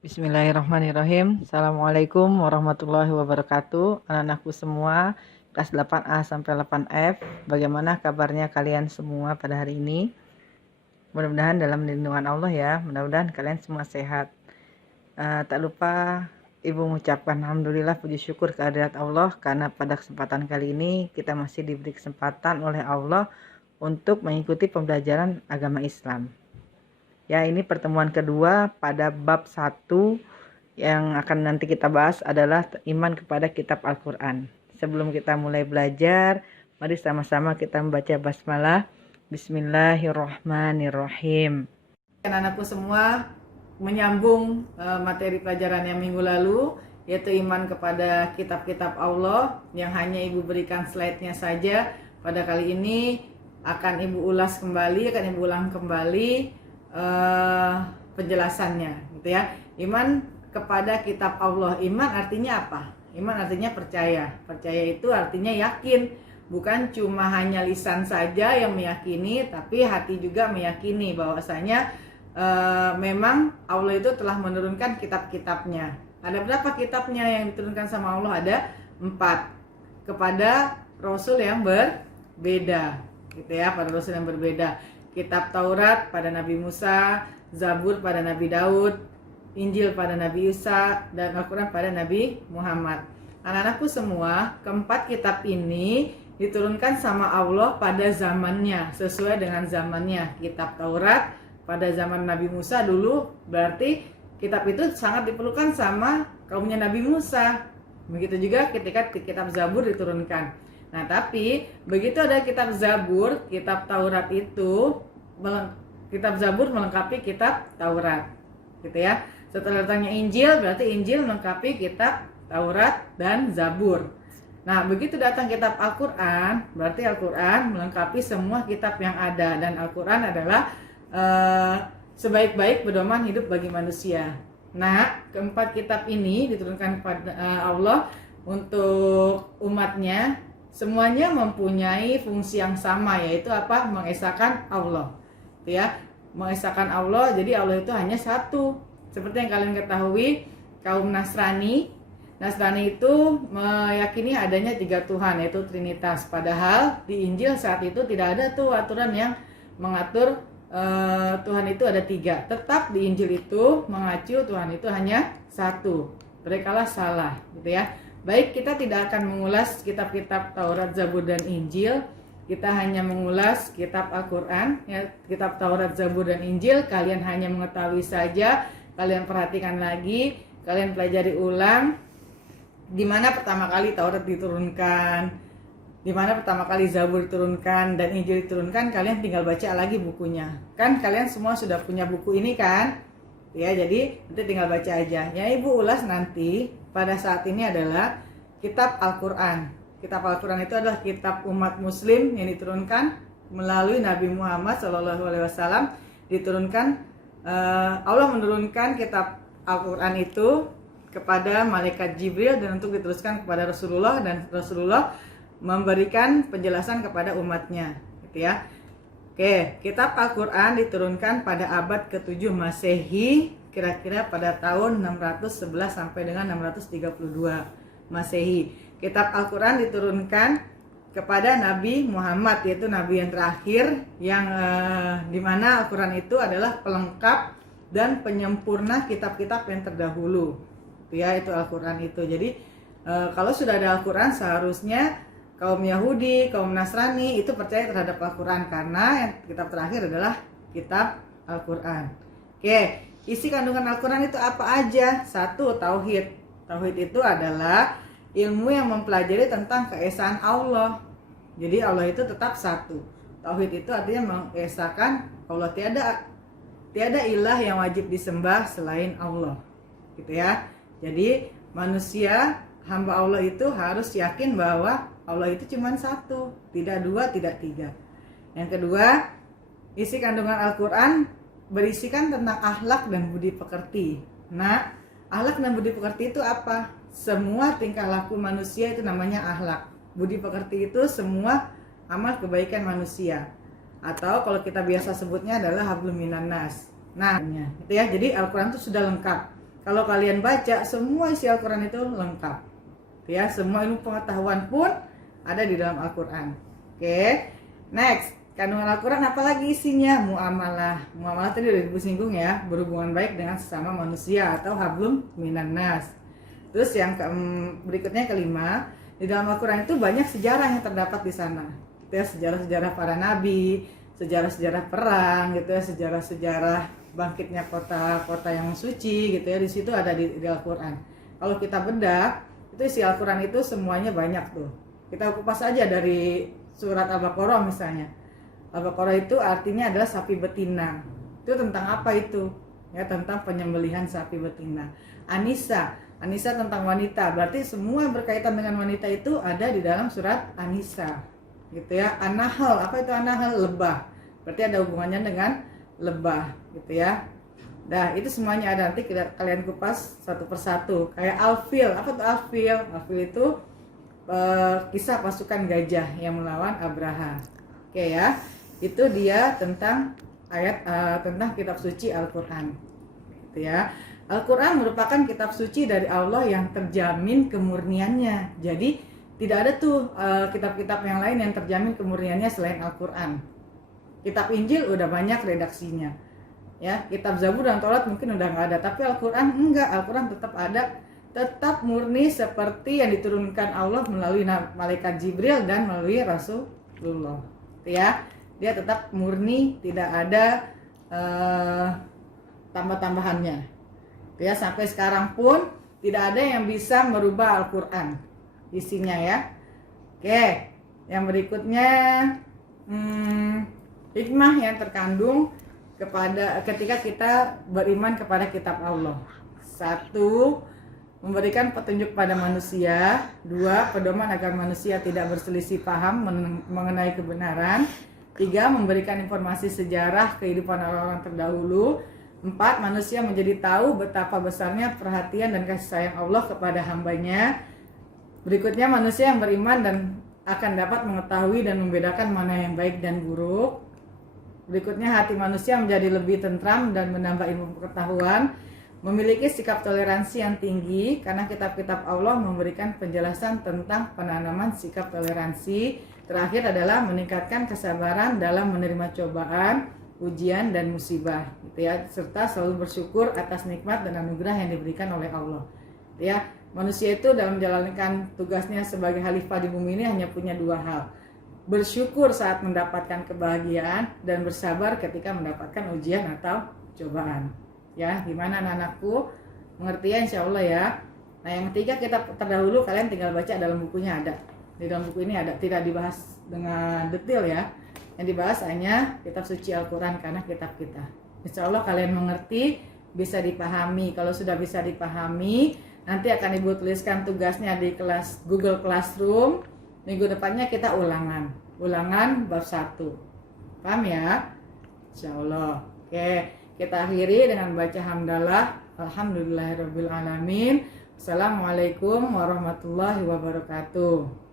Bismillahirrahmanirrahim. Assalamualaikum warahmatullahi wabarakatuh. Anak-anakku semua, kelas 8A sampai 8F. Bagaimana kabarnya kalian semua pada hari ini? Mudah-mudahan dalam lindungan Allah ya. Mudah-mudahan kalian semua sehat. Tak lupa Ibu mengucapkan Alhamdulillah puji syukur kehadirat Allah karena pada kesempatan kali ini kita masih diberi kesempatan oleh Allah untuk mengikuti pembelajaran agama Islam. Ya, ini pertemuan kedua pada bab 1 yang akan nanti kita bahas adalah iman kepada kitab Al-Quran. Sebelum kita mulai belajar, mari sama-sama kita membaca basmalah. Bismillahirrahmanirrahim. Anak-anakku semua, menyambung materi pelajaran yang minggu lalu, yaitu iman kepada kitab-kitab Allah yang hanya Ibu berikan slide-nya saja. Pada kali ini akan Ibu ulang kembali penjelasannya, gitu ya. Iman kepada kitab Allah. Iman artinya apa? Iman artinya percaya. Percaya itu artinya yakin, bukan cuma hanya lisan saja yang meyakini, tapi hati juga meyakini bahwasanya memang Allah itu telah menurunkan kitab-kitabnya. Ada berapa kitabnya yang diturunkan sama Allah? Ada 4 kepada Rasul yang berbeda, gitu ya, pada Rasul yang berbeda. Kitab Taurat pada Nabi Musa, Zabur pada Nabi Daud, Injil pada Nabi Isa, dan Al-Quran pada Nabi Muhammad. Anak-anakku semua, keempat kitab ini diturunkan sama Allah pada zamannya, sesuai dengan zamannya. Kitab Taurat pada zaman Nabi Musa dulu, berarti kitab itu sangat diperlukan sama kaumnya Nabi Musa. Begitu juga ketika kitab Zabur diturunkan. Nah, tapi begitu ada kitab Zabur, kitab Taurat itu, kitab Zabur melengkapi kitab Taurat, gitu ya. Setelah datangnya Injil, berarti Injil melengkapi kitab Taurat dan Zabur. Nah, begitu datang kitab Al-Quran, berarti Al-Quran melengkapi semua kitab yang ada. Dan Al-Quran adalah sebaik-baik pedoman hidup bagi manusia. Nah, keempat kitab ini diturunkan kepada Allah untuk umatnya. Semuanya mempunyai fungsi yang sama, yaitu apa? Mengesahkan Allah, gitu ya. Mengesahkan Allah, jadi Allah itu hanya satu. Seperti yang kalian ketahui, kaum Nasrani itu meyakini adanya 3 Tuhan, yaitu Trinitas. Padahal di Injil saat itu tidak ada tuh aturan yang mengatur Tuhan itu ada 3. Tetap di Injil itu mengacu Tuhan itu hanya satu. Merekalah salah, gitu ya. Baik, kita tidak akan mengulas kitab-kitab Taurat, Zabur, dan Injil. Kita hanya mengulas kitab Al-Quran, ya, kitab Taurat, Zabur, dan Injil. Kalian hanya mengetahui saja, kalian perhatikan lagi, kalian pelajari ulang. Di mana pertama kali Taurat diturunkan, di mana pertama kali Zabur diturunkan, dan Injil diturunkan, kalian tinggal baca lagi bukunya. Kan kalian semua sudah punya buku ini kan? Ya, jadi nanti tinggal baca aja. Ya, Ibu ulas nanti pada saat ini adalah kitab Al-Quran. Kitab Al-Quran itu adalah kitab umat muslim yang diturunkan melalui Nabi Muhammad SAW. Diturunkan, Allah menurunkan kitab Al-Quran itu kepada malaikat Jibril dan untuk diteruskan kepada Rasulullah, dan Rasulullah memberikan penjelasan kepada umatnya, gitu ya. Oke, kitab Al-Quran diturunkan pada abad ke-7 Masehi, kira-kira pada tahun 611 sampai dengan 632 Masehi. Kitab Al-Quran diturunkan kepada Nabi Muhammad, yaitu Nabi yang terakhir, yang dimana Al-Quran itu adalah pelengkap dan penyempurna kitab-kitab yang terdahulu. Ya, itu Al-Quran itu. Jadi kalau sudah ada Al-Quran, seharusnya kaum Yahudi, kaum Nasrani itu percaya terhadap Al-Quran, karena yang kitab terakhir adalah kitab Al-Quran. Oke, isi kandungan Al-Quran itu apa aja? 1, tauhid. Tauhid itu adalah ilmu yang mempelajari tentang keesaan Allah. Jadi Allah itu tetap satu. Tauhid itu artinya mengesahkan Allah, tiada ilah yang wajib disembah selain Allah, gitu ya. Jadi manusia, hamba Allah itu harus yakin bahwa Allah itu cuma satu, tidak 2, tidak 3. Yang kedua, isi kandungan Al-Quran berisikan tentang akhlak dan budi pekerti. Nah, akhlak dan budi pekerti itu apa? Semua tingkah laku manusia itu namanya akhlak. Budi pekerti itu semua amal kebaikan manusia. Atau kalau kita biasa sebutnya adalah hablum minan nas. Nah, itu ya. Jadi Al-Quran itu sudah lengkap. Kalau kalian baca, semua isi Al-Quran itu lengkap. Ya, semua ilmu pengetahuan pun ada di dalam Al-Quran. Oke, next. Kandungan Al-Quran apalagi isinya? Muamalah. Muamalah tadi udah disinggung ya, berhubungan baik dengan sesama manusia atau hablum minan nas. Terus yang berikutnya kelima, di dalam Al-Quran itu banyak sejarah yang terdapat di sana. Ya, sejarah-sejarah para nabi, sejarah-sejarah perang gitu ya, sejarah-sejarah bangkitnya kota-kota yang suci gitu ya, di situ ada di Al-Quran. Kalau kita bedah, itu isi Al-Quran itu semuanya banyak tuh. Kita kupas aja dari surat Al-Baqarah misalnya. Al-Baqarah itu artinya adalah sapi betina. Itu tentang apa itu? Ya, tentang penyembelihan sapi betina. Anisa tentang wanita. Berarti semua yang berkaitan dengan wanita itu ada di dalam surat An-Nisa. Gitu ya. An-Nahl, apa itu An-Nahl? Lebah. Berarti ada hubungannya dengan lebah, gitu ya. Nah, itu semuanya ada, nanti kalian kupas satu persatu. Kayak Al-Fil, apa tuh Al-Fil? Al-Fil itu kisah pasukan gajah yang melawan Abraha. Oke ya. Itu dia tentang ayat tentang kitab suci Al-Quran, gitu ya. Al-Quran merupakan kitab suci dari Allah yang terjamin kemurniannya. Jadi tidak ada tuh kitab-kitab yang lain yang terjamin kemurniannya selain Al-Quran. Kitab Injil udah banyak redaksinya, ya. Kitab Zabur dan Taurat mungkin udah nggak ada, tapi Al-Quran enggak. Al-Quran tetap ada, tetap murni seperti yang diturunkan Allah melalui malaikat Jibril dan melalui Rasulullah, gitu ya. Dia tetap murni, tidak ada tambah-tambahannya. Ya, sampai sekarang pun tidak ada yang bisa merubah Al-Quran isinya ya. Oke, yang berikutnya hikmah yang terkandung ketika kita beriman kepada kitab Allah. 1, memberikan petunjuk pada manusia. 2, pedoman agar manusia tidak berselisih paham mengenai kebenaran. 3, memberikan informasi sejarah kehidupan orang-orang terdahulu. 4, manusia menjadi tahu betapa besarnya perhatian dan kasih sayang Allah kepada hambanya. Berikutnya, manusia yang beriman dan akan dapat mengetahui dan membedakan mana yang baik dan buruk. Berikutnya, hati manusia menjadi lebih tentram dan menambah ilmu pengetahuan. Memiliki sikap toleransi yang tinggi karena kitab-kitab Allah memberikan penjelasan tentang penanaman sikap toleransi. Terakhir adalah meningkatkan kesabaran dalam menerima cobaan, ujian dan musibah, gitu ya, serta selalu bersyukur atas nikmat dan anugerah yang diberikan oleh Allah. Gitu ya, manusia itu dalam menjalankan tugasnya sebagai khalifah di bumi ini hanya punya 2 hal. Bersyukur saat mendapatkan kebahagiaan dan bersabar ketika mendapatkan ujian atau cobaan. Ya, gimana anak-anakku? Mengerti ya, insya Allah ya. Nah, yang ketiga, kita terdahulu kalian tinggal baca dalam bukunya ada. Di dalam buku ini ada, tidak dibahas dengan detail ya. Yang dibahas hanya kitab suci Al-Quran karena kitab kita. Insya Allah kalian mengerti, bisa dipahami. Kalau sudah bisa dipahami, nanti akan Ibu tuliskan tugasnya di kelas Google Classroom. Minggu depannya kita ulangan bab 1. Paham ya? Insya Allah. Oke, kita akhiri dengan baca hamdalah. Alhamdulillahirrabbilalamin. Assalamualaikum warahmatullahi wabarakatuh.